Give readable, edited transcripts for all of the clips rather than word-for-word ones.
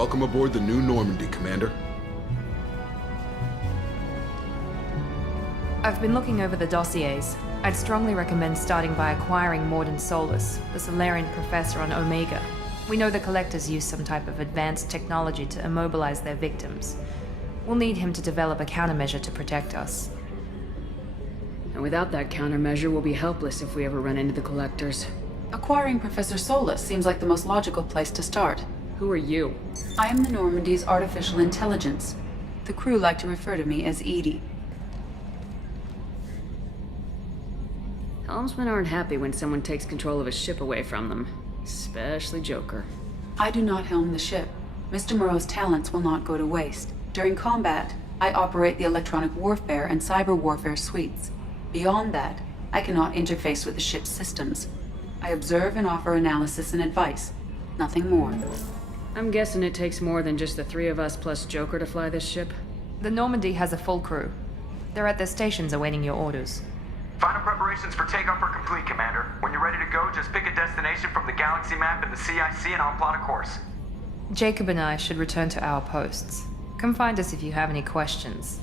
Welcome aboard the new Normandy, Commander. I've been looking over the dossiers. I'd strongly recommend starting by acquiring Morden Solus, the Solarian professor on Omega. We know the Collectors use some type of advanced technology to immobilize their victims. We'll need him to develop a countermeasure to protect us. And without that countermeasure, we'll be helpless if we ever run into the Collectors. Acquiring Professor Solus seems like the most logical place to start. Who are you? I am the Normandy's artificial intelligence. The crew like to refer to me as Edie. Helmsmen aren't happy when someone takes control of a ship away from them. Especially Joker. I do not helm the ship. Mr. Moreau's talents will not go to waste. During combat, I operate the electronic warfare and cyber warfare suites. Beyond that, I cannot interface with the ship's systems. I observe and offer analysis and advice. Nothing more. I'm guessing it takes more than just the three of us plus Joker to fly this ship? The Normandy has a full crew. They're at their stations awaiting your orders. Final preparations for takeoff are complete, Commander. When you're ready to go, just pick a destination from the galaxy map in the CIC and I'll plot a course. Jacob and I should return to our posts. Come find us if you have any questions.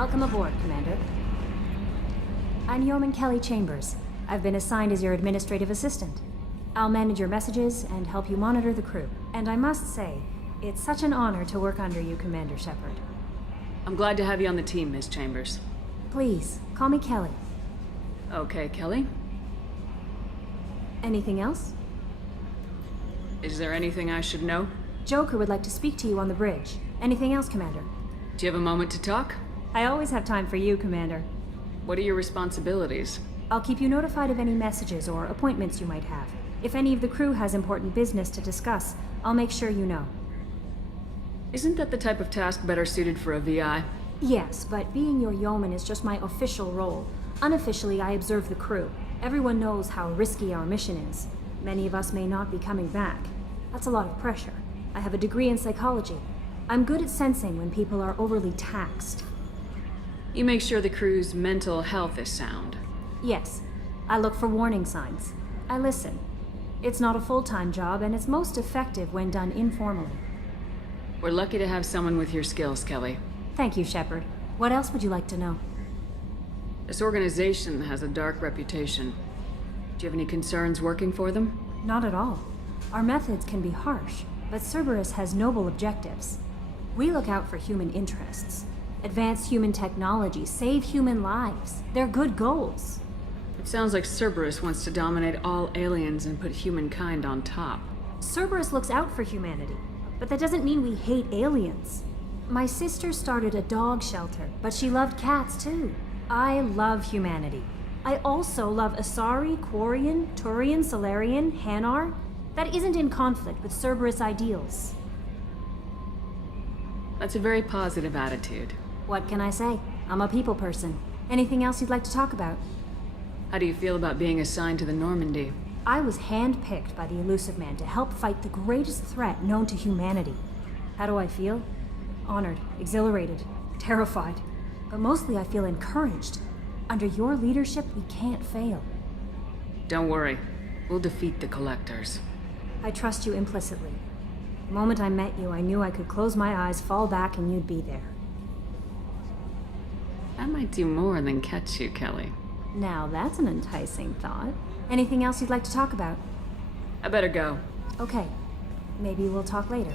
Welcome aboard, Commander. I'm Yeoman Kelly Chambers. I've been assigned as your administrative assistant. I'll manage your messages and help you monitor the crew. And I must say, it's such an honor to work under you, Commander Shepard. I'm glad to have you on the team, Miss Chambers. Please, call me Kelly. Okay, Kelly. Anything else? Is there anything I should know? Joker would like to speak to you on the bridge. Anything else, Commander? Do you have a moment to talk? I always have time for you, Commander. What are your responsibilities? I'll keep you notified of any messages or appointments you might have. If any of the crew has important business to discuss, I'll make sure you know. Isn't that the type of task better suited for a VI? Yes, but being your yeoman is just my official role. Unofficially, I observe the crew. Everyone knows how risky our mission is. Many of us may not be coming back. That's a lot of pressure. I have a degree in psychology. I'm good at sensing when people are overly taxed. You make sure the crew's mental health is sound. Yes, I look for warning signs. I listen. It's not a full-time job, and it's most effective when done informally. We're lucky to have someone with your skills, Kelly. Thank you, Shepard. What else would you like to know? This organization has a dark reputation. Do you have any concerns working for them? Not at all. Our methods can be harsh, but Cerberus has noble objectives. We look out for human interests. Advance human technology, save human lives. They're good goals. It sounds like Cerberus wants to dominate all aliens and put humankind on top. Cerberus looks out for humanity, but that doesn't mean we hate aliens. My sister started a dog shelter, but she loved cats too. I love humanity. I also love Asari, Quarian, Turian, Solarian, Hanar. That isn't in conflict with Cerberus ideals. That's a very positive attitude. What can I say? I'm a people person. Anything else you'd like to talk about? How do you feel about being assigned to the Normandy? I was handpicked by the Elusive Man to help fight the greatest threat known to humanity. How do I feel? Honored, exhilarated, terrified. But mostly I feel encouraged. Under your leadership, we can't fail. Don't worry. We'll defeat the Collectors. I trust you implicitly. The moment I met you, I knew I could close my eyes, fall back, and you'd be there. I might do more than catch you, Kelly. Now that's an enticing thought. Anything else you'd like to talk about? I better go. Okay. Maybe we'll talk later.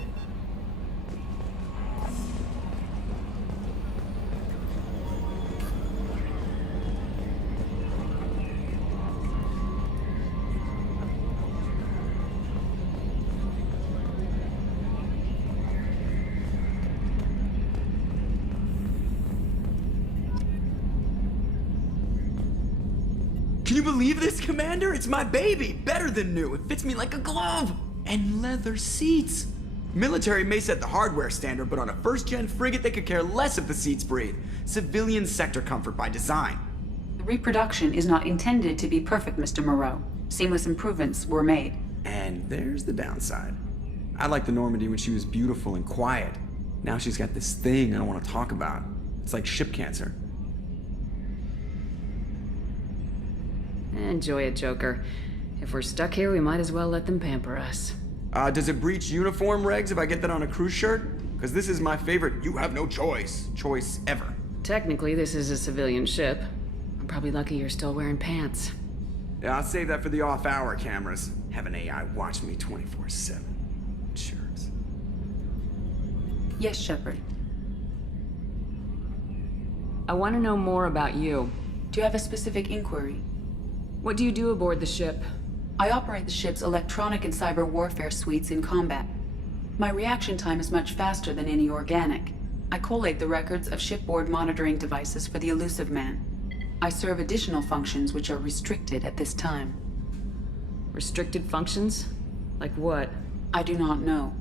Can you believe this, Commander? It's my baby! Better than new. It fits me like a glove! And leather seats. Military may set the hardware standard, but on a first-gen frigate, they could care less if the seats breathe. Civilian sector comfort by design. The reproduction is not intended to be perfect, Mr. Moreau. Seamless improvements were made. And there's the downside. I liked the Normandy when she was beautiful and quiet. Now she's got this thing I don't want to talk about. It's like ship cancer. Enjoy it, Joker. If we're stuck here, we might as well let them pamper us. Does it breach uniform regs if I get that on a cruise shirt? Because this is my favorite you have no choice ever. Technically, this is a civilian ship. I'm probably lucky you're still wearing pants. Yeah, I'll save that for the off-hour cameras. Have an AI watch me 24/7. Jerks. Yes, Shepard. I want to know more about you. Do you have a specific inquiry? What do you do aboard the ship? I operate the ship's electronic and cyber warfare suites in combat. My reaction time is much faster than any organic. I collate the records of shipboard monitoring devices for the Elusive Man. I serve additional functions which are restricted at this time. Restricted functions? Like what? I do not know.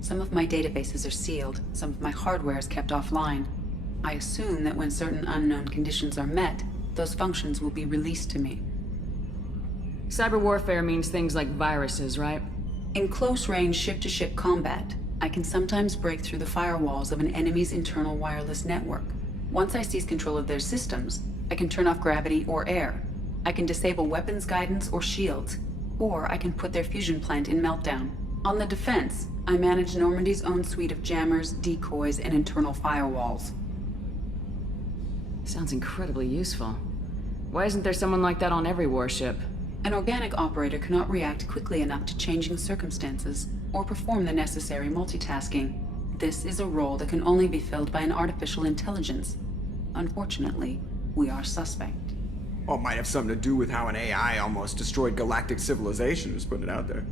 Some of my databases are sealed, some of my hardware is kept offline. I assume that when certain unknown conditions are met, those functions will be released to me. Cyber warfare means things like viruses, right? In close-range ship-to-ship combat, I can sometimes break through the firewalls of an enemy's internal wireless network. Once I seize control of their systems, I can turn off gravity or air. I can disable weapons guidance or shields, or I can put their fusion plant in meltdown. On the defense, I manage Normandy's own suite of jammers, decoys, and internal firewalls. Sounds incredibly useful. Why isn't there someone like that on every warship? An organic operator cannot react quickly enough to changing circumstances or perform the necessary multitasking. This is a role that can only be filled by an artificial intelligence. Unfortunately, we are suspect. Well, it might have something to do with how an AI almost destroyed galactic civilization, just putting it out there.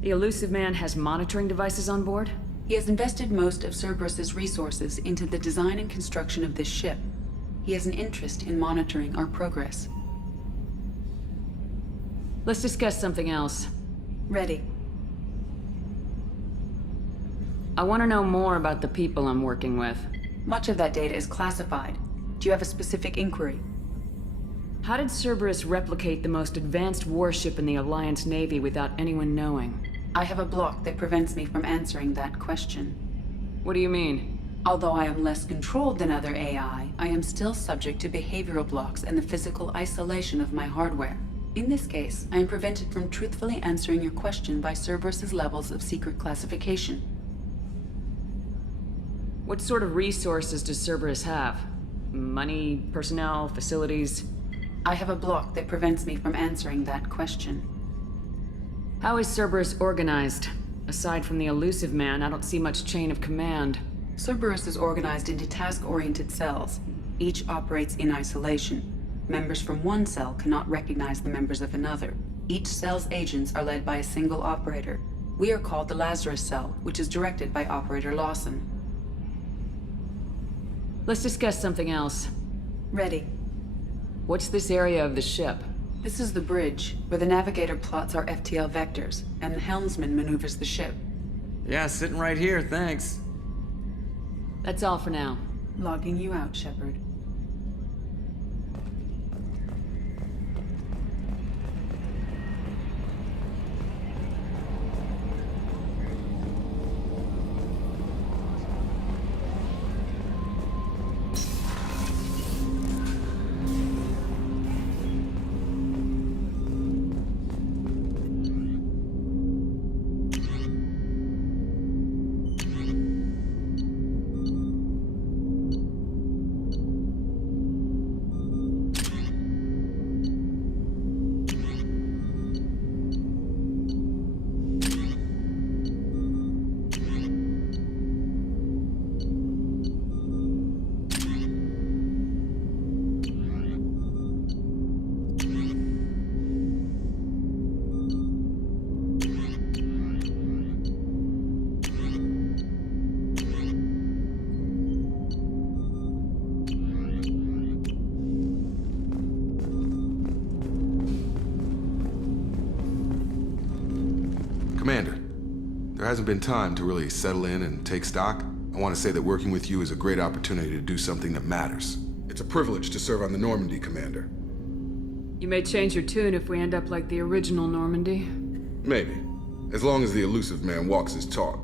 The Elusive Man has monitoring devices on board? He has invested most of Cerberus's resources into the design and construction of this ship. He has an interest in monitoring our progress. Let's discuss something else. Ready. I want to know more about the people I'm working with. Much of that data is classified. Do you have a specific inquiry? How did Cerberus replicate the most advanced warship in the Alliance Navy without anyone knowing? I have a block that prevents me from answering that question. What do you mean? Although I am less controlled than other AI, I am still subject to behavioral blocks and the physical isolation of my hardware. In this case, I am prevented from truthfully answering your question by Cerberus's levels of secret classification. What sort of resources does Cerberus have? Money, personnel, facilities? I have a block that prevents me from answering that question. How is Cerberus organized? Aside from the Elusive Man, I don't see much chain of command. Cerberus is organized into task-oriented cells. Each operates in isolation. Members from one cell cannot recognize the members of another. Each cell's agents are led by a single operator. We are called the Lazarus Cell, which is directed by Operator Lawson. Let's discuss something else. Ready. What's this area of the ship? This is the bridge, where the navigator plots our FTL vectors, and the helmsman maneuvers the ship. Yeah, sitting right here, thanks. That's all for now. Logging you out, Shepard. Commander, there hasn't been time to really settle in and take stock. I want to say that working with you is a great opportunity to do something that matters. It's a privilege to serve on the Normandy, Commander. You may change your tune if we end up like the original Normandy. Maybe. As long as the Elusive Man walks his talk.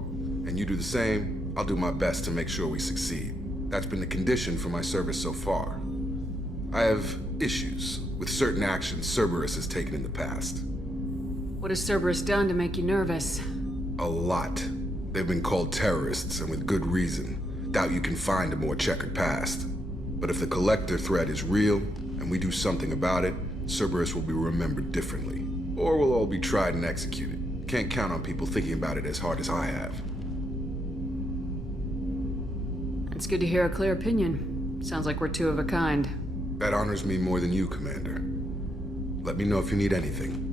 And you do the same, I'll do my best to make sure we succeed. That's been the condition for my service so far. I have issues with certain actions Cerberus has taken in the past. What has Cerberus done to make you nervous? A lot. They've been called terrorists, and with good reason. Doubt you can find a more checkered past. But if the Collector threat is real, and we do something about it, Cerberus will be remembered differently. Or we'll all be tried and executed. Can't count on people thinking about it as hard as I have. It's good to hear a clear opinion. Sounds like we're two of a kind. That honors me more than you, Commander. Let me know if you need anything.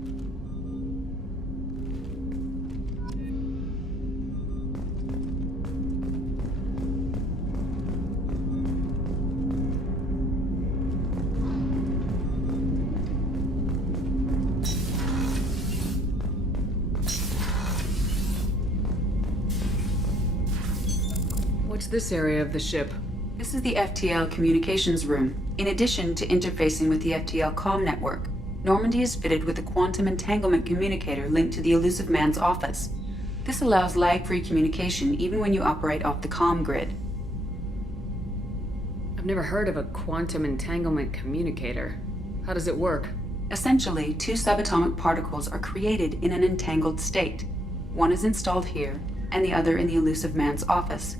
What's this area of the ship? This is the FTL communications room. In addition to interfacing with the FTL comm network, Normandy is fitted with a quantum entanglement communicator linked to the Elusive Man's office. This allows lag-free communication even when you operate off the comm grid. I've never heard of a quantum entanglement communicator. How does it work? Essentially, two subatomic particles are created in an entangled state. One is installed here, and the other in the Elusive Man's office.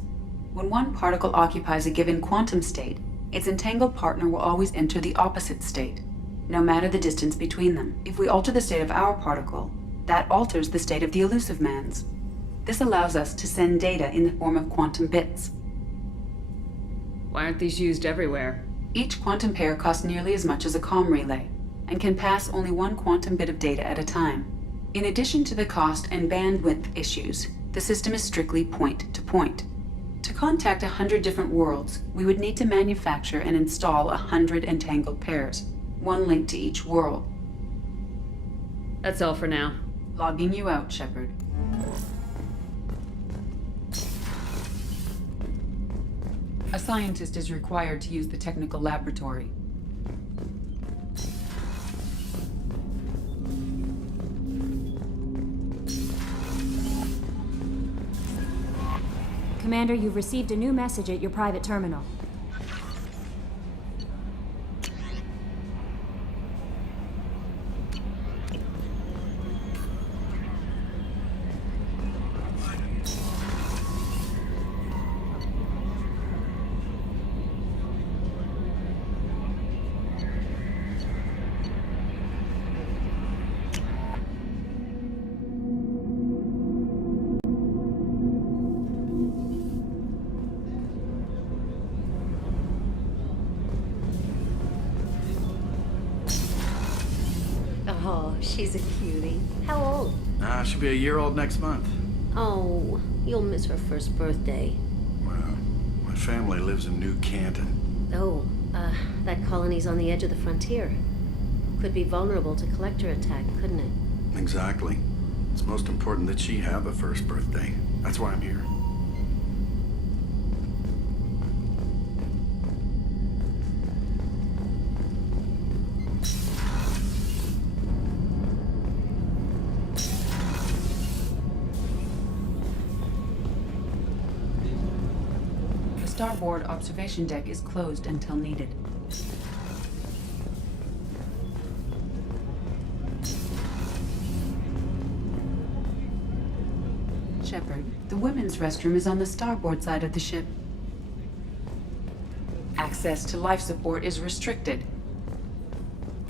When one particle occupies a given quantum state, its entangled partner will always enter the opposite state, no matter the distance between them. If we alter the state of our particle, that alters the state of the elusive man's. This allows us to send data in the form of quantum bits. Why aren't these used everywhere? Each quantum pair costs nearly as much as a comm relay, and can pass only one quantum bit of data at a time. In addition to the cost and bandwidth issues, the system is strictly point-to-point. To contact 100 different worlds, we would need to manufacture and install 100 entangled pairs, one link to each world. That's all for now. Logging you out, Shepard. A scientist is required to use the technical laboratory. Commander, you've received a new message at your private terminal. Oh, she's a cutie. How old? She'll be a year old next month. Oh, you'll miss her first birthday. Well, my family lives in New Canton. Oh, that colony's on the edge of the frontier. Could be vulnerable to collector attack, couldn't it? Exactly. It's most important that she have a first birthday. That's why I'm here. The starboard observation deck is closed until needed. Shepard, the women's restroom is on the starboard side of the ship. Access to life support is restricted.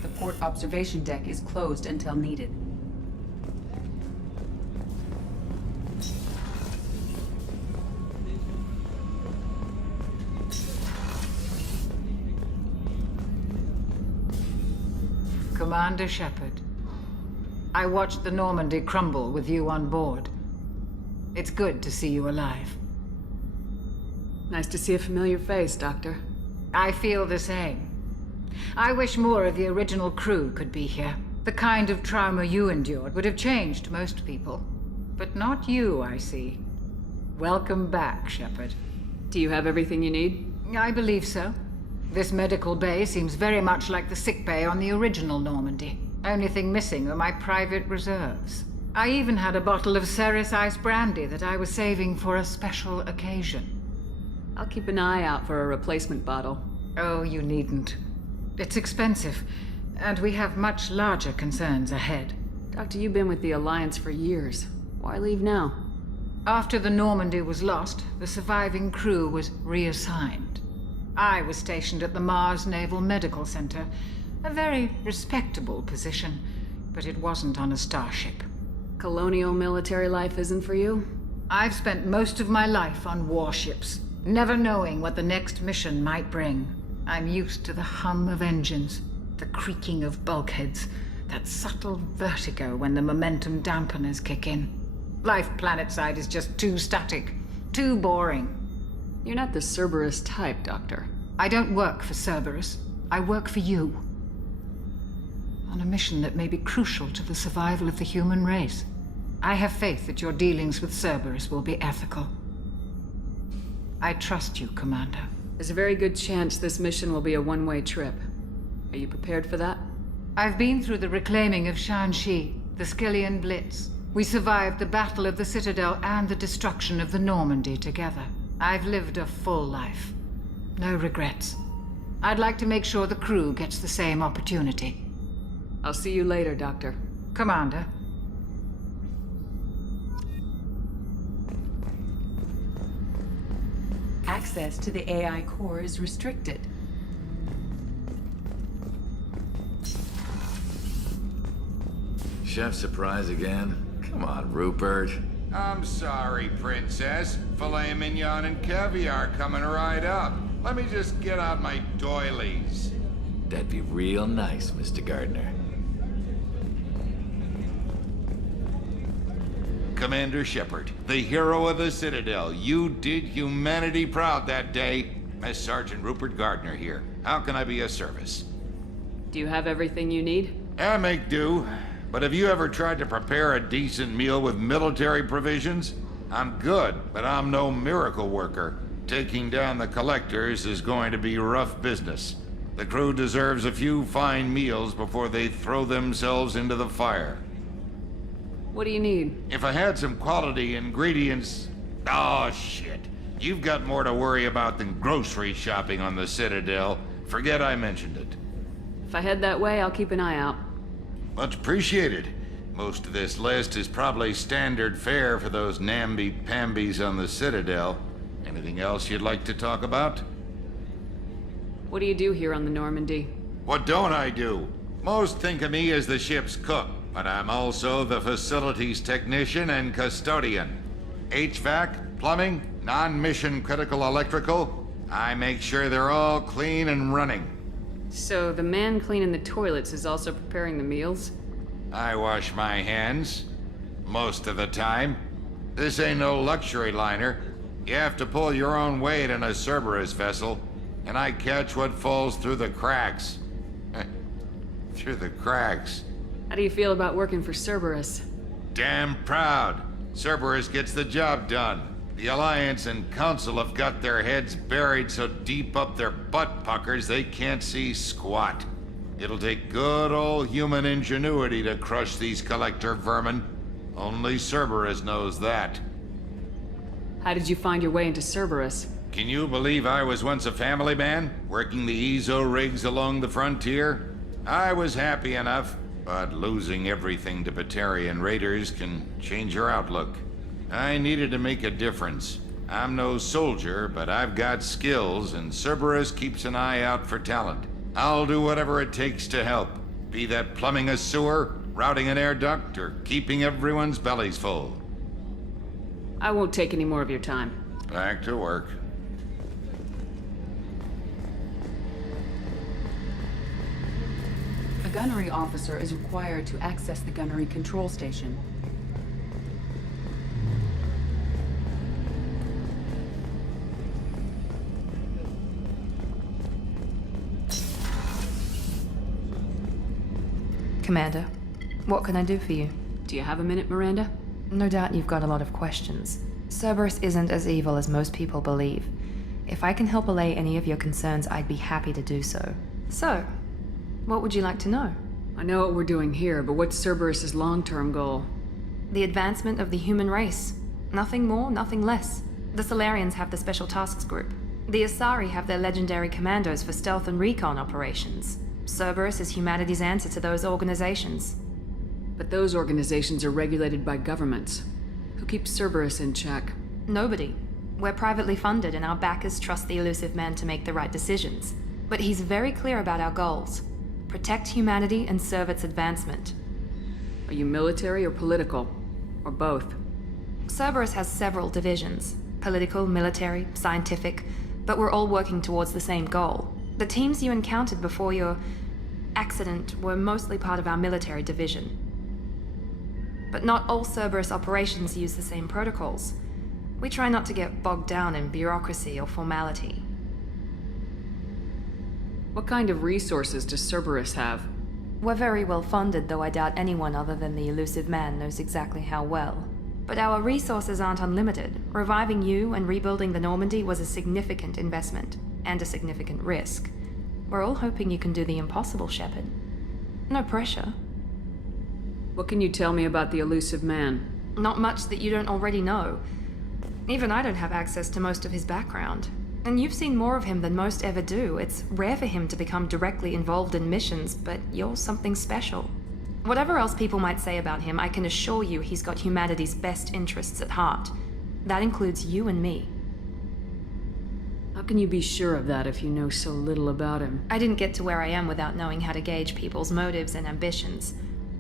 The port observation deck is closed until needed. Commander Shepard, I watched the Normandy crumble with you on board. It's good to see you alive. Nice to see a familiar face, Doctor. I feel the same. I wish more of the original crew could be here. The kind of trauma you endured would have changed most people. But not you, I see. Welcome back, Shepard. Do you have everything you need? I believe so. This medical bay seems very much like the sick bay on the original Normandy. Only thing missing are my private reserves. I even had a bottle of Ceres Ice brandy that I was saving for a special occasion. I'll keep an eye out for a replacement bottle. Oh, you needn't. It's expensive, and we have much larger concerns ahead. Doctor, you've been with the Alliance for years. Why leave now? After the Normandy was lost, the surviving crew was reassigned. I was stationed at the Mars Naval Medical Center, a very respectable position, but it wasn't on a starship. Colonial military life isn't for you? I've spent most of my life on warships, never knowing what the next mission might bring. I'm used to the hum of engines, the creaking of bulkheads, that subtle vertigo when the momentum dampeners kick in. Life planetside is just too static, too boring. You're not the Cerberus type, Doctor. I don't work for Cerberus. I work for you. On a mission that may be crucial to the survival of the human race. I have faith that your dealings with Cerberus will be ethical. I trust you, Commander. There's a very good chance this mission will be a one-way trip. Are you prepared for that? I've been through the reclaiming of Shanxi, the Skillian Blitz. We survived the Battle of the Citadel and the destruction of the Normandy together. I've lived a full life. No regrets. I'd like to make sure the crew gets the same opportunity. I'll see you later, Doctor. Commander. Access to the AI core is restricted. Chef surprise again? Come on, Rupert. I'm sorry, Princess. Filet mignon and caviar coming right up. Let me just get out my doilies. That'd be real nice, Mr. Gardner. Commander Shepard, the hero of the Citadel. You did humanity proud that day. Mess Sergeant Rupert Gardner here. How can I be of service? Do you have everything you need? I make do. But have you ever tried to prepare a decent meal with military provisions? I'm good, but I'm no miracle worker. Taking down the collectors is going to be rough business. The crew deserves a few fine meals before they throw themselves into the fire. What do you need? If I had some quality ingredients... Oh, shit. You've got more to worry about than grocery shopping on the Citadel. Forget I mentioned it. If I head that way, I'll keep an eye out. Much appreciated. Most of this list is probably standard fare for those namby-pambies on the Citadel. Anything else you'd like to talk about? What do you do here on the Normandy? What don't I do? Most think of me as the ship's cook, but I'm also the facilities technician and custodian. HVAC, plumbing, non-mission critical electrical. I make sure they're all clean and running. So the man cleaning the toilets is also preparing the meals? I wash my hands. Most of the time. This ain't no luxury liner. You have to pull your own weight in a Cerberus vessel, and I catch what falls through the cracks. Through the cracks. How do you feel about working for Cerberus? Damn proud. Cerberus gets the job done. The Alliance and Council have got their heads buried so deep up their butt puckers they can't see squat. It'll take good old human ingenuity to crush these collector vermin. Only Cerberus knows that. How did you find your way into Cerberus? Can you believe I was once a family man, working the EZO rigs along the frontier? I was happy enough, but losing everything to Batarian raiders can change your outlook. I needed to make a difference. I'm no soldier, but I've got skills, and Cerberus keeps an eye out for talent. I'll do whatever it takes to help. Be that plumbing a sewer, routing an air duct, or keeping everyone's bellies full. I won't take any more of your time. Back to work. A gunnery officer is required to access the gunnery control station. Commander, what can I do for you? Do you have a minute, Miranda? No doubt you've got a lot of questions. Cerberus isn't as evil as most people believe. If I can help allay any of your concerns, I'd be happy to do so. So, what would you like to know? I know what we're doing here, but what's Cerberus's long-term goal? The advancement of the human race. Nothing more, nothing less. The Solarians have the Special Tasks Group. The Asari have their legendary commandos for stealth and recon operations. Cerberus is humanity's answer to those organizations. But those organizations are regulated by governments. Who keeps Cerberus in check? Nobody. We're privately funded and our backers trust the elusive man to make the right decisions. But he's very clear about our goals. Protect humanity and serve its advancement. Are you military or political? Or both? Cerberus has several divisions. Political, military, scientific, but we're all working towards the same goal. The teams you encountered before your accident were mostly part of our military division. But not all Cerberus operations use the same protocols. We try not to get bogged down in bureaucracy or formality. What kind of resources does Cerberus have? We're very well funded, though I doubt anyone other than the elusive man knows exactly how well. But our resources aren't unlimited. Reviving you and rebuilding the Normandy was a significant investment, and a significant risk. We're all hoping you can do the impossible, Shepard. No pressure. What can you tell me about the elusive man? Not much that you don't already know. Even I don't have access to most of his background. And you've seen more of him than most ever do. It's rare for him to become directly involved in missions, but you're something special. Whatever else people might say about him, I can assure you he's got humanity's best interests at heart. That includes you and me. can you be sure of that if you know so little about him? I didn't get to where I am without knowing how to gauge people's motives and ambitions,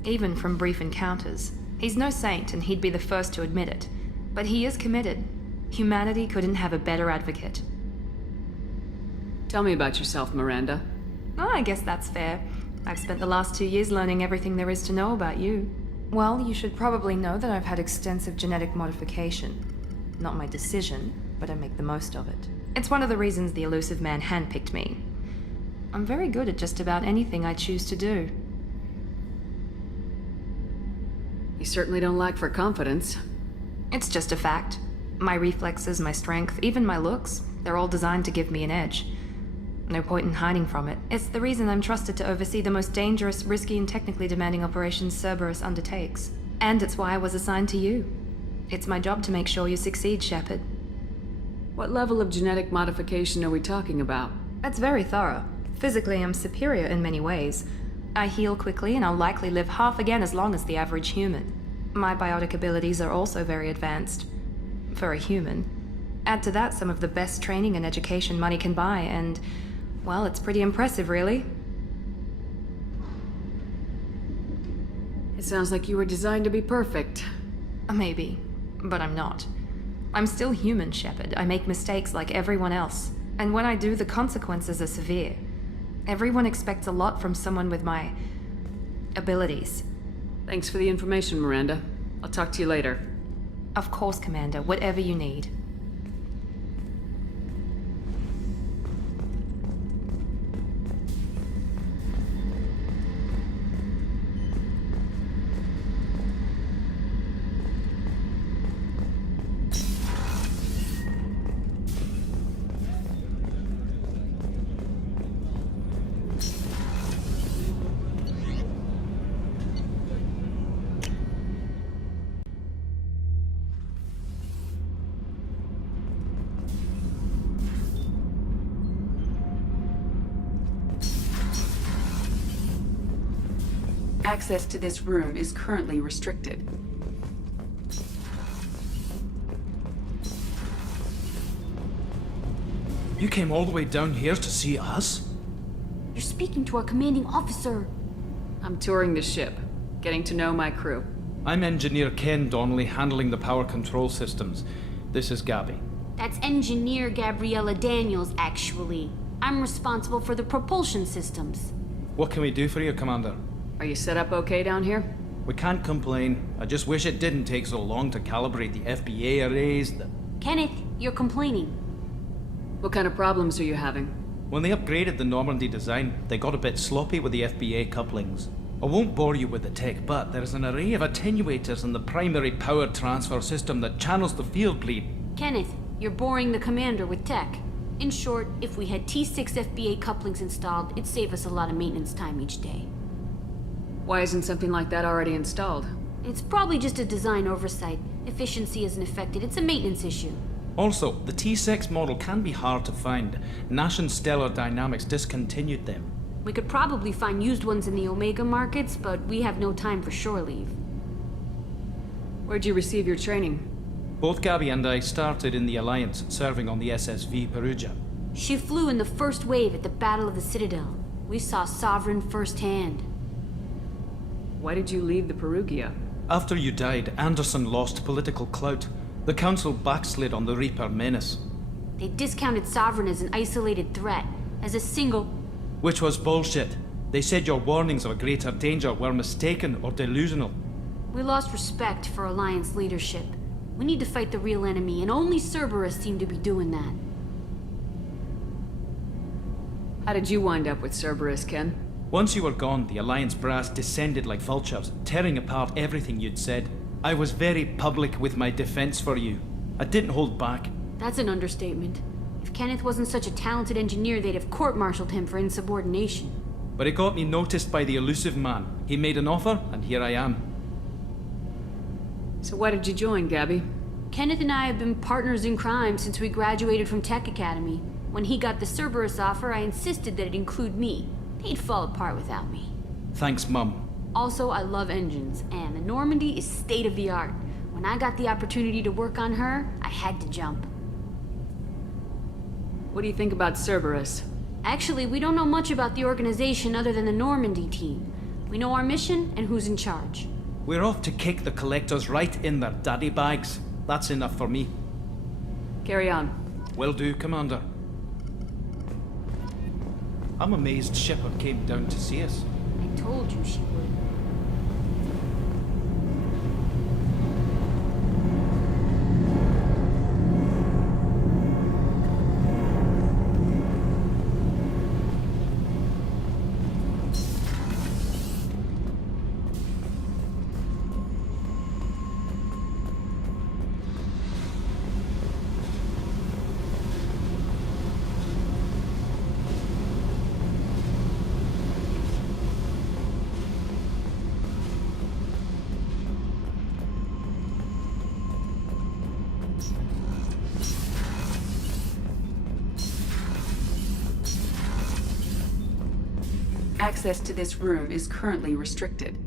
even from brief encounters. He's no saint, and he'd be the first to admit it. But he is committed. Humanity couldn't have a better advocate. Tell me about yourself, Miranda. Oh, I guess that's fair. I've spent the last 2 years learning everything there is to know about you. Well, you should probably know that I've had extensive genetic modification. Not my decision, but I make the most of it. It's one of the reasons the elusive man handpicked me. I'm very good at just about anything I choose to do. You certainly don't lack for confidence. It's just a fact. My reflexes, my strength, even my looks, they're all designed to give me an edge. No point in hiding from it. It's the reason I'm trusted to oversee the most dangerous, risky, and technically demanding operations Cerberus undertakes. And it's why I was assigned to you. It's my job to make sure you succeed, Shepard. What level of genetic modification are we talking about? That's very thorough. Physically, I'm superior in many ways. I heal quickly, and I'll likely live half again as long as the average human. My biotic abilities are also very advanced. For a human. Add to that some of the best training and education money can buy, and, well, it's pretty impressive, really. It sounds like you were designed to be perfect. Maybe, but I'm not. I'm still human, Shepard. I make mistakes like everyone else. And when I do, the consequences are severe. Everyone expects a lot from someone with my abilities. Thanks for the information, Miranda. I'll talk to you later. Of course, Commander. Whatever you need. Access to this room is currently restricted. You came all the way down here to see us? You're speaking to our commanding officer. I'm touring the ship, getting to know my crew. I'm Engineer Ken Donnelly, handling the power control systems. This is Gabby. That's Engineer Gabriella Daniels, actually. I'm responsible for the propulsion systems. What can we do for you, Commander? Are you set up okay down here? We can't complain. I just wish it didn't take so long to calibrate the FBA arrays. Kenneth, you're complaining. What kind of problems are you having? When they upgraded the Normandy design, they got a bit sloppy with the FBA couplings. I won't bore you with the tech, but there is an array of attenuators in the primary power transfer system that channels the field bleed. Kenneth, you're boring the commander with tech. In short, if we had T6 FBA couplings installed, it'd save us a lot of maintenance time each day. Why isn't something like that already installed? It's probably just a design oversight. Efficiency isn't affected. It's a maintenance issue. Also, the T6 model can be hard to find. Nash and Stellar Dynamics discontinued them. We could probably find used ones in the Omega markets, but we have no time for shore leave. Where'd you receive your training? Both Gabby and I started in the Alliance, serving on the SSV Perugia. She flew in the first wave at the Battle of the Citadel. We saw Sovereign firsthand. Why did you leave the Perugia? After you died, Anderson lost political clout. The Council backslid on the Reaper menace. They discounted Sovereign as an isolated threat, as a single... Which was bullshit. They said your warnings of a greater danger were mistaken or delusional. We lost respect for Alliance leadership. We need to fight the real enemy, and only Cerberus seem to be doing that. How did you wind up with Cerberus, Ken? Once you were gone, the Alliance brass descended like vultures, tearing apart everything you'd said. I was very public with my defense for you. I didn't hold back. That's an understatement. If Kenneth wasn't such a talented engineer, they'd have court-martialed him for insubordination. But it got me noticed by the elusive man. He made an offer, and here I am. So why did you join, Gabby? Kenneth and I have been partners in crime since we graduated from Tech Academy. When he got the Cerberus offer, I insisted that it include me. He'd fall apart without me. Thanks, Mum. Also, I love engines, and the Normandy is state-of-the-art. When I got the opportunity to work on her, I had to jump. What do you think about Cerberus? Actually, we don't know much about the organization other than the Normandy team. We know our mission and who's in charge. We're off to kick the Collectors right in their daddy bags. That's enough for me. Carry on. Will do, Commander. I'm amazed Shepard came down to see us. I told you she would. Access to this room is currently restricted.